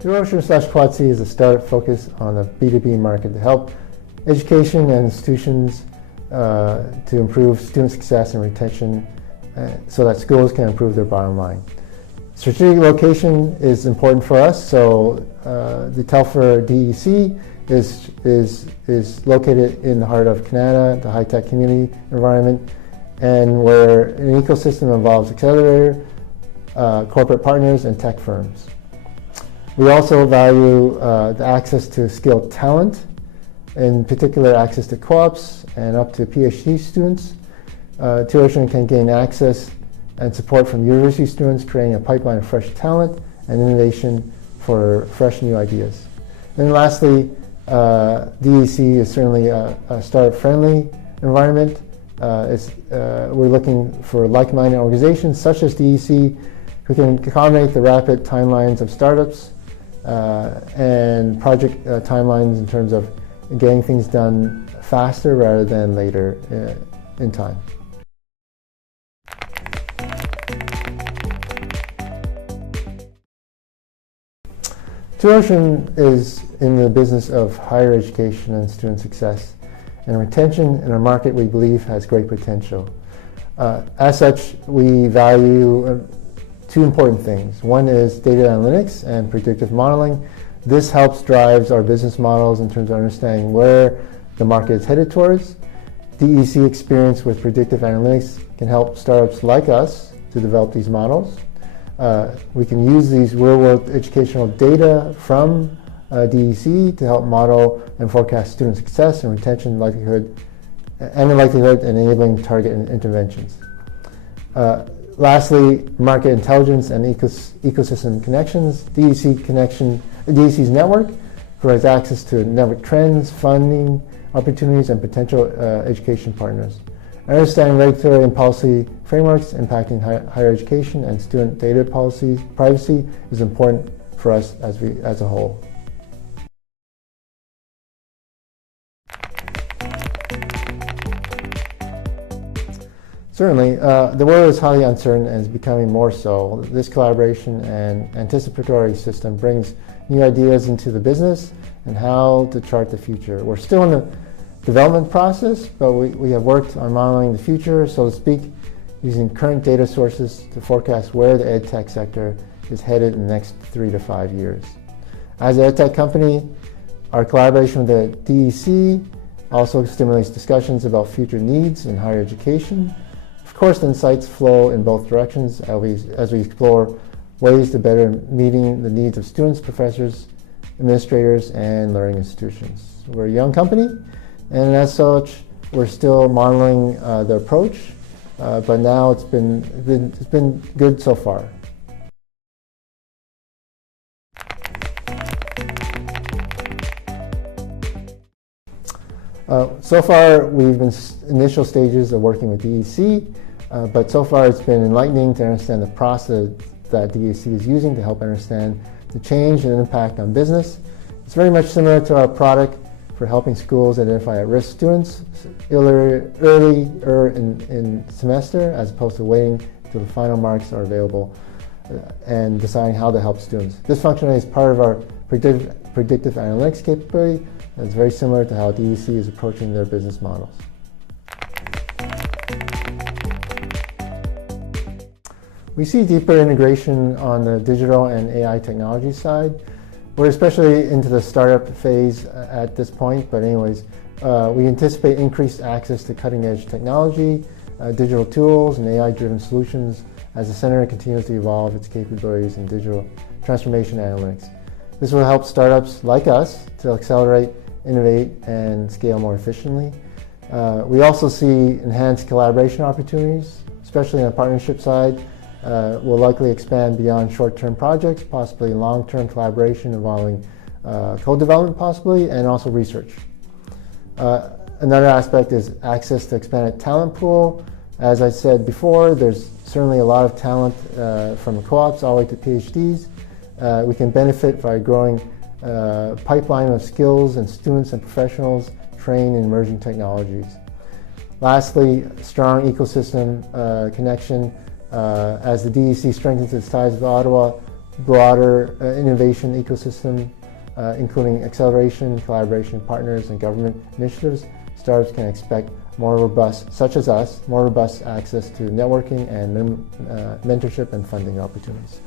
TutorOcean/QuadC is a startup focused on the B2B market to help education and institutions to improve student success and retention so that schools can improve their bottom line. Strategic location is important for us, so the Telfer DEC is located in the heart of Kanata, the high-tech community environment, and where an ecosystem involves accelerator, corporate partners, and tech firms. We also value the access to skilled talent, in particular access to co-ops and up to PhD students. TutorOcean can gain access and support from university students, creating a pipeline of fresh talent and innovation for fresh new ideas. And lastly, DEC is certainly a startup-friendly environment. We're looking for like-minded organizations such as DEC who can accommodate the rapid timelines of startups and project timelines in terms of getting things done faster rather than later in time. TutorOcean is in the business of higher education and student success and retention in a market we believe has great potential. As such, we value two important things. One is data analytics and predictive modeling. This helps drives our business models in terms of understanding where the market is headed towards. DEC experience with predictive analytics can help startups like us to develop these models. We can use these real-world educational data from DEC to help model and forecast student success and retention likelihood and enabling target interventions. Lastly, market intelligence and ecosystem connections. DEC's network provides access to network trends, funding opportunities, and potential education partners. Understanding regulatory and policy frameworks impacting higher education and student data policy privacy is important for us as a whole. Certainly, the world is highly uncertain and is becoming more so. This collaboration and anticipatory system brings new ideas into the business and how to chart the future. We're still in the development process, but we have worked on modeling the future, so to speak, using current data sources to forecast where the EdTech sector is headed in the next 3 to 5 years. As an EdTech company, our collaboration with the DEC also stimulates discussions about future needs in higher education. Of course, the insights flow in both directions as we explore ways to better meeting the needs of students, professors, administrators, and learning institutions. We're a young company, and as such, we're still modeling the approach, but now it's been good so far. So far, we've been initial stages of working with DEC, but so far it's been enlightening to understand the process that DEC is using to help understand the change and impact on business. It's very much similar to our product for helping schools identify at-risk students earlier in semester, as opposed to waiting until the final marks are available and deciding how to help students. This functionality is part of our predictive analytics capability. It's very similar to how DEC is approaching their business models. We see deeper integration on the digital and AI technology side. We're especially into the startup phase at this point, but anyways, we anticipate increased access to cutting-edge technology, digital tools, and AI-driven solutions as the center continues to evolve its capabilities in digital transformation analytics. This will help startups like us to accelerate, innovate, and scale more efficiently. We also see enhanced collaboration opportunities, especially on the partnership side. Will likely expand beyond short-term projects, possibly long-term collaboration involving co-development possibly, and also research. Another aspect is access to expanded talent pool. As I said before, there's certainly a lot of talent from co-ops all the way to PhDs. We can benefit by growing pipeline of skills and students and professionals trained in emerging technologies. Lastly, strong ecosystem connection as the DEC strengthens its ties with Ottawa, broader innovation ecosystem, including acceleration, collaboration, partners, and government initiatives. Startups can expect more robust, such as us, more robust access to networking and mentorship and funding opportunities.